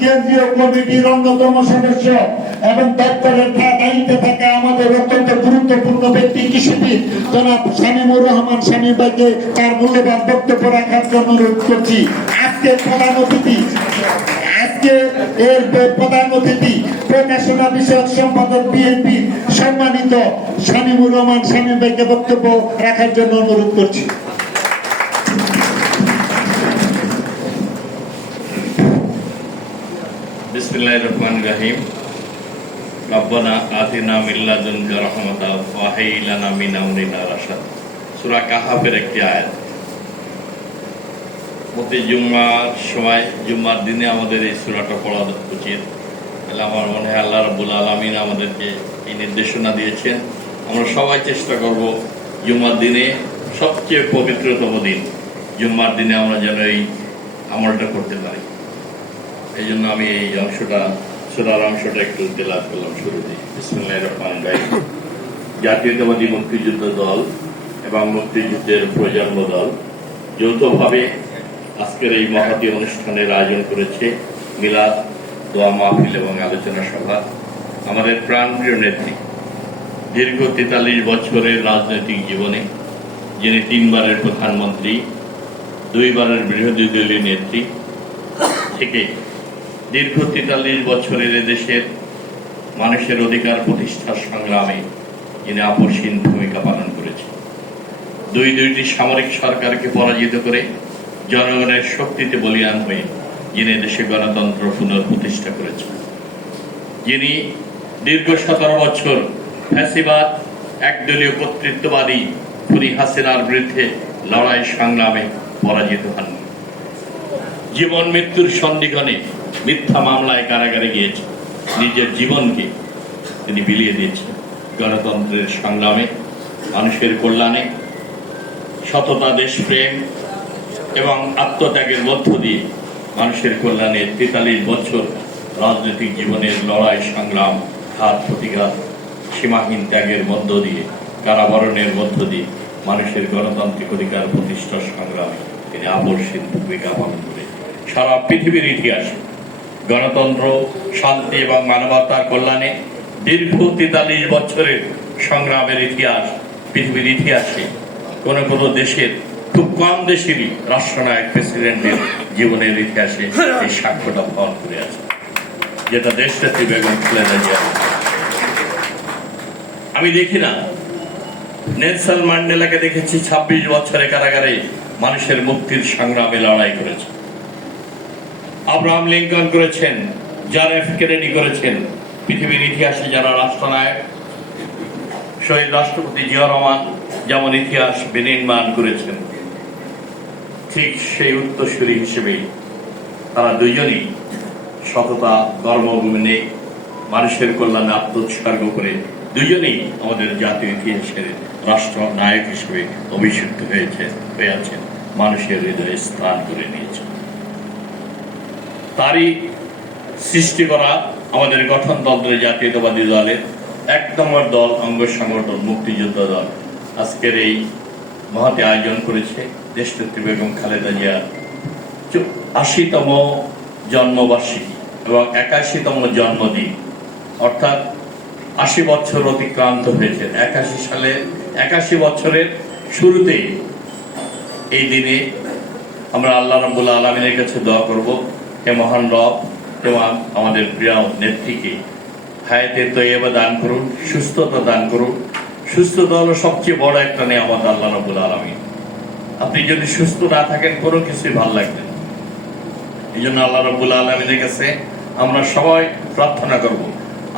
কেন্দ্রীয় কমিটির অন্যতম সদস্য এবং দপ্তরের দায়িত্বে থাকা আমাদের অত্যন্ত গুরুত্বপূর্ণ ব্যক্তি কৃষিবিদ জনাব শামীমুর রহমান শামীম ভাইকে তার মূল্যবান বক্তব্য রাখার জন্য অনুরোধ করছি। আজকের প্রধান অতিথি প্রকাশনা বিষয়ক সম্পাদক বিএনপি সম্মানিত শামীমুর রহমান শামীম ভাইকে বক্তব্য রাখার জন্য অনুরোধ করছি। বিসমিল্লাহির রহমানির রহিম। রব্বানা আতিনা মিন লাদুনকা রাহমাতাও ওয়া হায়্যি লানা মিন আমরিনা রাশাদ। সূরা কাহাফের একটি আয়াত। প্রতি জুম্মার দিনে আমাদের এই সূরাটা পড়া উচিত। আমার মনে হয় আল্লাহ রাব্বুল আলামিন আমাদেরকে এই নির্দেশনা দিয়েছেন। আমরা সবাই চেষ্টা করব জুম্মার দিনে, সবচেয়ে পবিত্রতম দিন জুম্মার দিনে আমরা যেন এই আমলটা করতে পারি। এই জন্য আমি এই সূরার অংশটা একটু তেলাওয়াত করলাম শুরুতে। বিসমিল্লাহির রহমানির রহিম। জাতীয়তাবাদী মুক্তিযুদ্ধ দল এবং মুক্তিযুদ্ধের প্রজন্ম দল যৌথভাবে আজকের এই মহতী অনুষ্ঠানের আয়োজন করেছে মিলাদ, দোয়া মাহফিল এবং আলোচনা সভা। আমাদের প্রাণপ্রিয় নেত্রী, দীর্ঘ ৪৩ বছরের রাজনৈতিক জীবনে যিনি ৩ বারের প্রধানমন্ত্রী, ২ বারের বিরোধী দলীয় নেত্রী থেকে দীর্ঘ ৪৩ বছরের এদেশের মানুষের অধিকার প্রতিষ্ঠার সংগ্রামে যিনি আপসহীন ভূমিকা পালন করেছেন। দুইটি সামরিক সরকারকে পরাজিত করে জনগণের শক্তিতে বলিয়ান হয়ে যিনি দেশে গণতন্ত্র পুনঃপ্রতিষ্ঠা করেছেন, যিনি দীর্ঘ ১৭ বছর ফ্যাসিবাদ, একদলীয় কর্তৃত্ববাদী খুনি হাসিনার বিরুদ্ধে লড়াই সংগ্রামে পরাজিত হননি। জীবন মৃত্যুর সন্ধিক্ষণে মিথ্যা মামলায় কারাগারে গিয়েছে, নিজের জীবনকে তিনি বিলিয়ে দিয়েছেন গণতন্ত্রের সংগ্রামে, মানুষের কল্যাণে, সততা, দেশপ্রেম এবং আত্মত্যাগের মধ্য দিয়ে মানুষের কল্যাণে ৪৩ বছর রাজনৈতিক জীবনের লড়াই সংগ্রাম, ঘাত প্রতিঘাত, সীমাহীন ত্যাগের মধ্য দিয়ে, কারাবরণের মধ্য দিয়ে মানুষের গণতান্ত্রিক অধিকার প্রতিষ্ঠার সংগ্রামে তিনি আপসহীন ভূমিকা পালন করে সারা পৃথিবীর ইতিহাসে গণতন্ত্র, শান্তি এবং মানবতার কল্যাণে দীর্ঘ ৪৩ বছরের সংগ্রামের ইতিহাস পৃথিবীর ইতিহাসে কোনো দেশের, খুব কম দেশেরই রাষ্ট্রনায়ক প্রেসিডেন্টের জীবনের ইতিহাসে এই সাক্ষ্যটা বহন করে আছে, যেটা দেশনেত্রী বেগম খালেদা জিয়া। আমি দেখি না, নেলসন ম্যান্ডেলাকে দেখেছি ২৬ বছরে কারাগারে মানুষের মুক্তির সংগ্রামে লড়াই করেছে। আব্রাহাম লিঙ্কন করেছেন, জন এফ কেনেডি করেছেন। পৃথিবীর ইতিহাসে যারা রাষ্ট্রনায়ক, শহীদ রাষ্ট্রপতি জিয়া রহমান যেমন ইতিহাস বিনির্মাণ করেছেন, ঠিক সেই উত্তরসূরি হিসেবে তারা দুইজনই সততা, কর্মভূমি, মানুষের কল্যাণে আত্মোৎসর্গ করে দুইজনেই আমাদের জাতীয় ইতিহাসের রাষ্ট্রনায়ক হিসেবে অভিষিক্ত হয়ে আছেন, মানুষের হৃদয়ে স্থান করে নিয়েছেন। তারই সৃষ্টি করা আমাদের গঠনতন্ত্রের জাতীয়তাবাদী দলের ১ নম্বর দল, অঙ্গ সংগঠন মুক্তিযুদ্ধ দল আজকের এই মহতী আয়োজন করেছে দেশনেত্রী বেগম খালেদা জিয়ার ৮০তম জন্মবার্ষিকী এবং ৮১তম জন্মদিন, অর্থাৎ ৮০ বছর অতিক্রান্ত হয়েছে। ৮১ সালে ৮১ বছরের শুরুতে এই দিনে আমরা আল্লাহ রাব্বুল আলামিনের কাছে দোয়া করব, হে মহান রব, এবং আমাদের প্রিয় নেত্রীকে হায়াতে তৈয়বা দান করুন, সুস্থতা দান করুন। সুস্থতা হলো সবচেয়ে বড় একটা নিয়ামত আল্লাহ রাব্বুল আলামিন। আপনি যদি সুস্থ না থাকেন কোনো কিছুই ভালো লাগবে না। এই জন্য আল্লাহ রাব্বুল আলামিনের কাছে আমরা সবাই প্রার্থনা করব,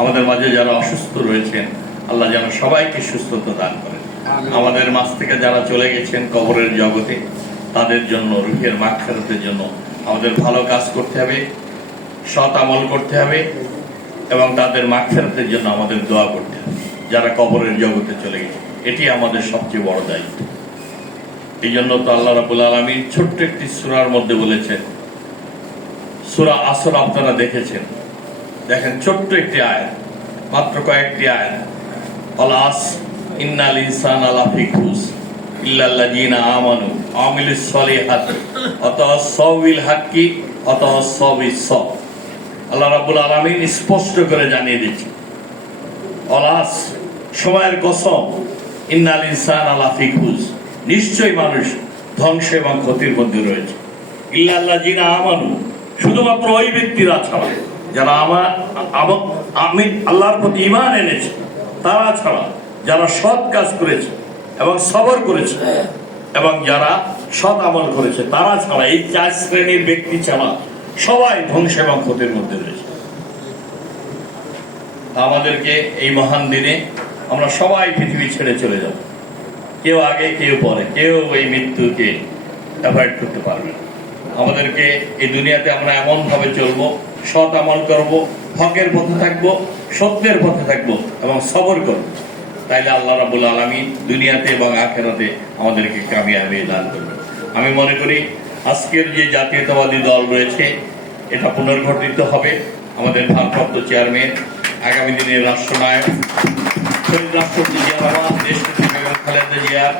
আমাদের মাঝে যারা অসুস্থ রয়েছেন আল্লাহ যেন সবাইকে সুস্থতা দান করেন। আমাদের মাঝ থেকে যারা চলে গেছেন কবরের জগতে, তাদের জন্য, রূহের মাগফিরাতের জন্য আমাদের ভালো কাজ করতে হবে, সৎ আমল করতে হবে এবং তাদের মাগফিরাতের জন্য আমাদের দোয়া করতে হবে যারা কবরের জগতে চলে গেছে। এটি আমাদের সবচেয়ে বড় দায়িত্ব। এই জন্য তো আল্লাহ রাব্বুল আলামিন ছোট্ট একটি সূরার মধ্যে বলেছেন, সূরা আসর আপনারা দেখেছেন, দেখেন ছোট্ট একটি আয়াত, মাত্র কয়েকটি আয়াত, আল আসর ইন্নাল ইনসানা লাফি খুসর ইল্লাল্লাযীনা আমানু আমিলুস সলিহাত অতাওয়াসসাবিল হাক্কি অতাওয়াসসাবিস সব। আল্লাহ রাব্বুল আলামিন স্পষ্ট করে জানিয়ে দিচ্ছেন, অলাস সময়ের কসম, ইন্নাল ইনসানা লাফি খুজ, নিশ্চয়ই মানুষ ধ্বংস এবং ক্ষতির মধ্যে রয়েছে। ইল্লাল্লাযিনা আমানু, শুধুমাত্র ওই ব্যক্তিরা ছাড়া যারা আমি আল্লাহর প্রতি ঈমান এনেছে, তারা ছাড়া যারা সৎ কাজ করেছে এবং সবর করেছে এবং যারা সৎ আমল করেছে, তারা ছাড়া, এই 4 শ্রেণীর ব্যক্তি ছাড়া সবাই ধ্বংস এবং ক্ষতির মধ্যে রয়েছে। আমাদেরকে এই মহান দিনে আমরা সবাই পৃথিবী ছেড়ে চলে যাব, কেউ আগে কেউ পরে, কেউ এই মৃত্যুকে অ্যাভয়েড করতে পারবে না। আমাদেরকে এই দুনিয়াতে আমরা এমন ভাবে চলবো, সৎ আমল করব, হকের পথে থাকবো, সত্যের পথে থাকবো এবং সবর করব, তাইলে আল্লাহ রাব্বুল আলামিন দুনিয়াতে এবং আখিরাতে আমাদেরকে কামিয়াবি দান করবে। আমি মনে করি আজকের যে জাতীয়তাবাদী দল রয়েছে, এটা পুনর্গঠিত হবে। আমাদের ভারপ্রাপ্ত চেয়ারম্যান, আগামী দিনের রাষ্ট্রনায়ক শহীদ রাষ্ট্রপতি জিয়া রহমান, দেশনেত্রী বেগম খালেদা জিয়ার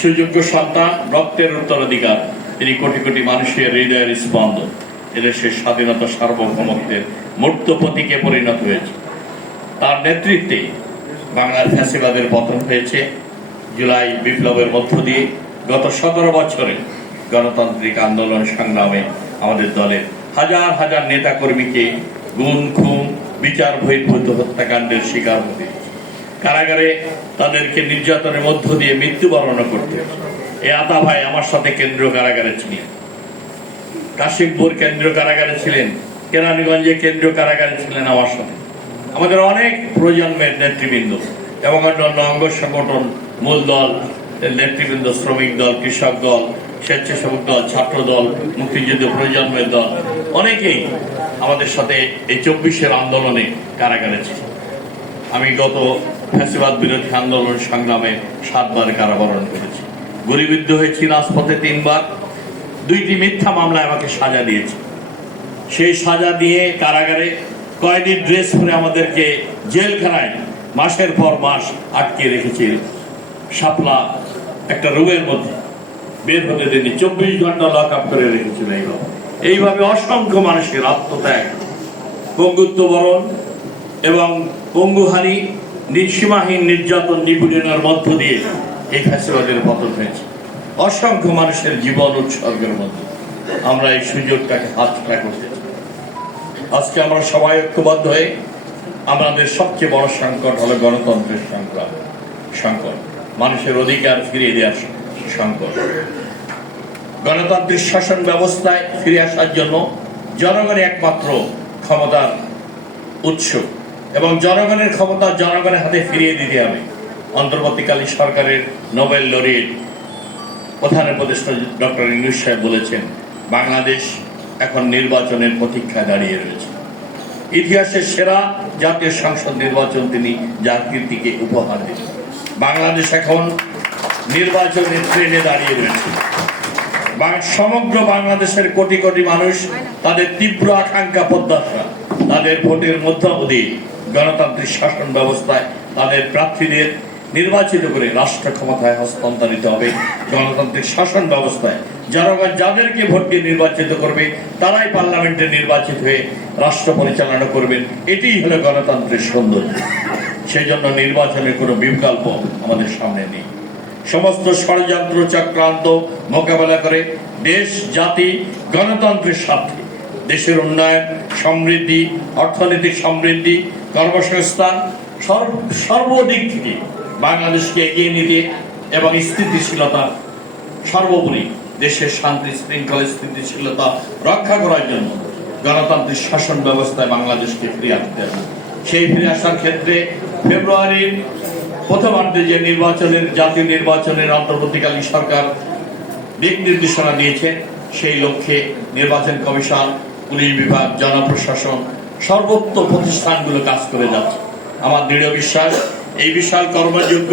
সুযোগ্য সন্তান, রক্তের উত্তরাধিকার, তিনি কোটি কোটি মানুষের হৃদয়ের স্পন্দন, এদেশের স্বাধীনতা সার্বভৌমত্বের মূর্ত প্রতীকে পরিণত হয়েছে। তার নেতৃত্বে বাংলার ফ্যাসিবাদের পতন হয়েছে। জুলাই বিপ্লবের মধ্য দিয়ে গত 17 বছরে গণতান্ত্রিক আন্দোলন সংগ্রামে আমাদের দলের হাজার হাজার নেতা কর্মীকে গুম, খুন, বিচার বহির্ভূত হত্যাকাণ্ডের শিকার হতে, কারাগারে তাদেরকে নির্যাতনের মধ্য দিয়ে মৃত্যুবরণ করতে। এ আতা ভাই আমার সাথে কেন্দ্রীয় কারাগারে ছিলেন, কাশিমপুর কেন্দ্রীয় কারাগারে ছিলেন, কেরানীগঞ্জে কেন্দ্রীয় কারাগারে ছিলেন আমার সাথে। আমাদের অনেক প্রজন্মের নেতৃবৃন্দ এবং অন্যান্য অঙ্গ সংগঠন, মূল দল নেতৃবৃন্দ, শ্রমিক দল, কৃষক দল, স্বেচ্ছাসেবক দল, ছাত্র দল, মুক্তিযুদ্ধ প্রজন্মের দল, অনেকেই আমাদের সাথে এই 24-এর আন্দোলনে কারাগারে ছিল। আমি গত ফ্যাসিবাদ বিরোধী আন্দোলন সংগ্রামে 7 বার কারাবরণ করেছি, গুলিবিদ্ধ হয়েছি রাজপথে 3 বার। 2টি মিথ্যা মামলায় আমাকে সাজা দিয়েছে। সেই সাজা দিয়ে কারাগারে কয়েদির ড্রেস পরে আমাদেরকে জেলখানায় মাসের পর মাস আটকে রেখেছিল, শাপলা একটা রুমের মধ্যে বের হতে দেয়নি, 24 ঘন্টা লক আপ করে রেখেছিল। এইভাবে অসংখ্য মানুষের আত্মত্যাগ, পঙ্গুত্ব বরণ এবং পঙ্গুহানি, সীমাহীন নির্যাতন, নিপীড়নের মধ্য দিয়ে এই ফ্যাসিবাদের পতন হয়েছে। অসংখ্য মানুষের জীবন উৎসর্গের মধ্যে আমরা এই সুযোগটাকে হাতছাড়া করতে চাই। আজকে আমরা সবাই ঐক্যবদ্ধ হয়ে, আমাদের সবচেয়ে বড় সংকট হলো গণতন্ত্রের সংকট, মানুষের অধিকার ফিরিয়ে দেওয়ার সংকট। গণতান্ত্রিক শাসন ব্যবস্থায় ফিরে আসার জন্য জনগণই একমাত্র ক্ষমতার উৎস এবং জনগণের ক্ষমতা জনগণের হাতে ফিরিয়ে দিতে হবে। অন্তর্বর্তীকালীন সরকারের নোবেল লরিয়েট প্রধান উপদেষ্টা ডক্টর ইউনূস সাহেব বলেছেন, বাংলাদেশ এখন নির্বাচনের প্রতীক্ষায় দাঁড়িয়ে রয়েছে। ইতিহাসের সেরা জাতীয় সংসদ নির্বাচন তিনি জাতিকে উপহার দিলেন। বাংলাদেশ এখন নির্বাচনের ট্রেনে দাঁড়িয়ে রয়েছে। সমগ্র বাংলাদেশের কোটি কোটি মানুষ তাদের তীব্র আকাঙ্ক্ষা, প্রত্যাশা, তাদের ভোটের মধ্যাবধি গণতান্ত্রিক শাসন ব্যবস্থায় তাদের প্রার্থীদের নির্বাচিত করে রাষ্ট্র ক্ষমতায় হস্তান্তরিত হবে। গণতান্ত্রিক শাসন ব্যবস্থায় জনগণ যাদেরকে ভোট দিয়ে নির্বাচিত করবে, তারাই পার্লামেন্টে নির্বাচিত হয়ে রাষ্ট্র পরিচালনা করবেন। এটিই হলো গণতন্ত্রের সৌন্দর্য। সেই জন্য নির্বাচনের কোনো বিকল্প আমাদের সামনে নেই। সমস্ত ষড়যন্ত্র চক্রান্ত মোকাবেলা করে দেশ, জাতি, গণতন্ত্রের স্বার্থে দেশের উন্নয়ন, সমৃদ্ধি, অর্থনৈতিক সমৃদ্ধি, কর্মসংস্থান সর্বদিক থেকে বাংলাদেশকে এগিয়ে নিতে এবং স্থিতিশীলতা, সর্বোপরি দেশের শান্তি শৃঙ্খলা স্থিতিশীলতা রক্ষা করার জন্য গণতান্ত্রিক শাসন ব্যবস্থায় বাংলাদেশকে ফিরে আসতে হবে। সেই ফিরে আসার ক্ষেত্রে ফেব্রুয়ারির প্রথমার্ধে যে জাতীয় নির্বাচনের অন্তর্বর্তীকালীন সরকার দিক নির্দেশনা দিয়েছে, সেই লক্ষ্যে নির্বাচন কমিশন, পুলিশ বিভাগ, জনপ্রশাসন, সর্বত্র প্রতিষ্ঠানগুলো কাজ করে যাচ্ছে। আমার দৃঢ় বিশ্বাস, এই বিশাল কর্মযোগ্য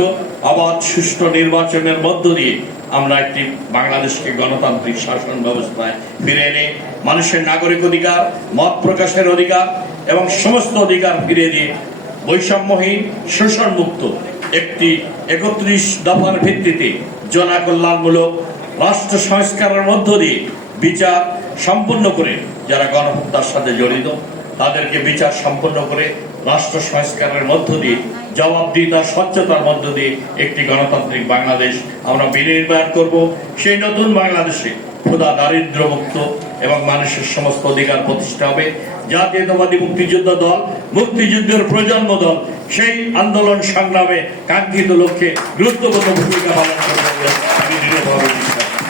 অবাধ সুষ্ঠু নির্বাচনের মধ্য দিয়ে আমরা একটি বাংলাদেশকে গণতান্ত্রিক শাসন ব্যবস্থায় ফিরে এনে মানুষের নাগরিক অধিকার, মত প্রকাশের অধিকার এবং সমস্ত অধিকার ফিরে দিয়ে বৈষম্যহীন, শোষণমুক্ত একটি 31 দফার ভিত্তিতে জনকল্যাণমূলক রাষ্ট্র সংস্কারের মধ্য দিয়ে বিচার সম্পন্ন করে যারা গণহত্যার সাথে জড়িত তাদেরকে বিচার সম্পন্ন করে রাষ্ট্র সংস্কারের মধ্য দিয়ে জবাবদিহিতা স্বচ্ছতার মধ্য দিয়ে একটি গণতান্ত্রিক বাংলাদেশ আমরা বিনির্মাণ করব। সেই নতুন বাংলাদেশে ক্ষুধা দারিদ্র মুক্ত এবং মানুষের সমস্ত অধিকার প্রতিষ্ঠা হবে। জাতীয়তাবাদী মুক্তিযুদ্ধ দল, মুক্তিযুদ্ধের প্রজন্ম দল সেই আন্দোলন সংগ্রামে কাঙ্ক্ষিত লক্ষ্যে গুরুত্বপূর্ণ ভূমিকা পালন করবে বলে আমি দৃঢ়ভাবে বিশ্বাস করি।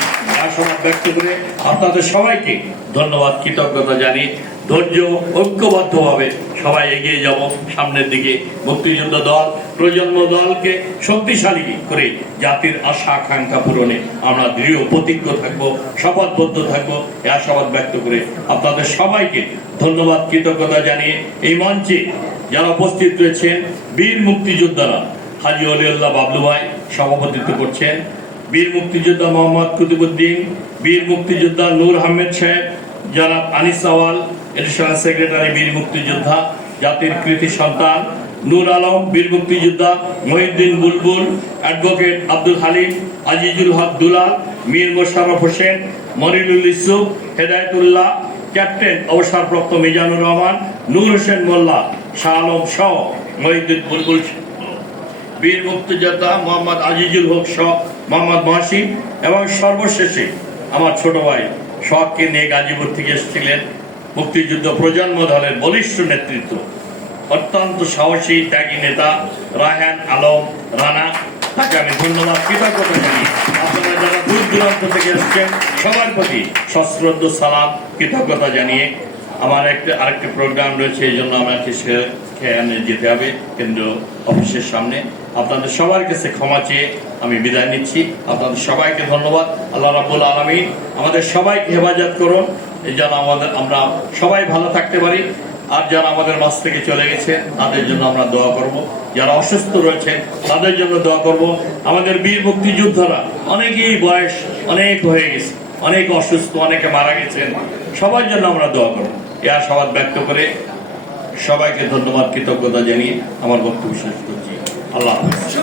আশাবাদ ব্যক্ত করে আপনাদের সবাইকে ধন্যবাদ, কৃতজ্ঞতা জানিয়ে ধৈর্য ঐক্যবদ্ধভাবে সবাই এগিয়ে যাব সামনের দিকে। মুক্তিযুদ্ধ দল, প্রজন্ম দলকে শক্তিশালী করে জাতির আশা আকাঙ্ক্ষা পূরণে আমরা দৃঢ় প্রতিজ্ঞ থাকবো, শপথবদ্ধ থাকবো। এই আশাবাদ ব্যক্ত করে আপনাদের সবাইকে ধন্যবাদ, কৃতজ্ঞতা জানিয়ে এই মঞ্চে যারা উপস্থিত রয়েছেন বীর মুক্তিযোদ্ধারা, হাজী অলিউল্লাহ বাবলু ভাই সভাপতিত্ব করছেন, বীর মুক্তিযোদ্ধা মোহাম্মদ কুতুবুদ্দিন, বীর মুক্তিযোদ্ধা নূর আহমেদ সাহেব, জনাব আনিস আওয়াল এডিশনাল সেক্রেটারি বীর মুক্তিযোদ্ধা, জাতির কৃতি সন্তান নূর আলম বীর মুক্তিযোদ্ধা, মহিউদ্দিন বুলবুল, অ্যাডভোকেট আব্দুল হালিম, আজিজুল হক দুলাল, মীর মোশাররফ হোসেন, মনিরুল ইসুফ, হেদায়েতুল্লাহ, ক্যাপ্টেন অবসরপ্রাপ্ত মিজানুর রহমান, নূর হোসেন মোল্লা, শাহ আলম সহ মহিউদ্দিন বুলবুল, বীর মুক্তিযোদ্ধা মোহাম্মদ আজিজুল হক সহ মোহাম্মদ মহাসিম এবং সর্বশেষে আমার ছোট ভাই সোহাগকে নিয়ে গাজীপুর থেকে এসেছিলেন মুক্তিযুদ্ধ প্রজন্ম দলের বলিষ্ঠ নেতৃত্ব, অত্যন্ত সাহসী ত্যাগী নেতা রায়হান আলম রানা, তাকে আমি ধন্যবাদ কৃতজ্ঞতা জানি। আপনারা যারা দূর দূরান্ত থেকে এসেছেন সবার প্রতি সশ্রদ্ধ সালাম কৃতজ্ঞতা জানিয়ে আমার আরেকটি প্রোগ্রাম রয়েছে, এই জন্য আমাকে খেয়ালে যেতে হবে কেন্দ্র অফিসের সামনে। আপনাদের সবার কাছে ক্ষমা চেয়ে আমি বিদায় নিচ্ছি। আপনাদের সবাইকে ধন্যবাদ। আল্লাহ রাব্বুল আলামিন আমাদের সবাইকে হেফাজত করুন, যেন আমরা সবাই ভালো থাকতে পারি। আর যারা আমাদের মাঝ থেকে চলে গেছে তাদের জন্য আমরা দোয়া করব, যারা অসুস্থ রয়েছেন তাদের জন্য দোয়া করব। আমাদের বীর মুক্তিযোদ্ধারা অনেকেই বয়স অনেক হয়ে গেছে, অনেক অসুস্থ, অনেকে মারা গেছেন, সবার জন্য আমরা দোয়া করব। এই আশাবাদ ব্যক্ত করে সবাইকে ধন্যবাদ, কৃতজ্ঞতা জানিয়ে আমার বক্তব্য শেষ করছি। আল্লাহ হাফেজ।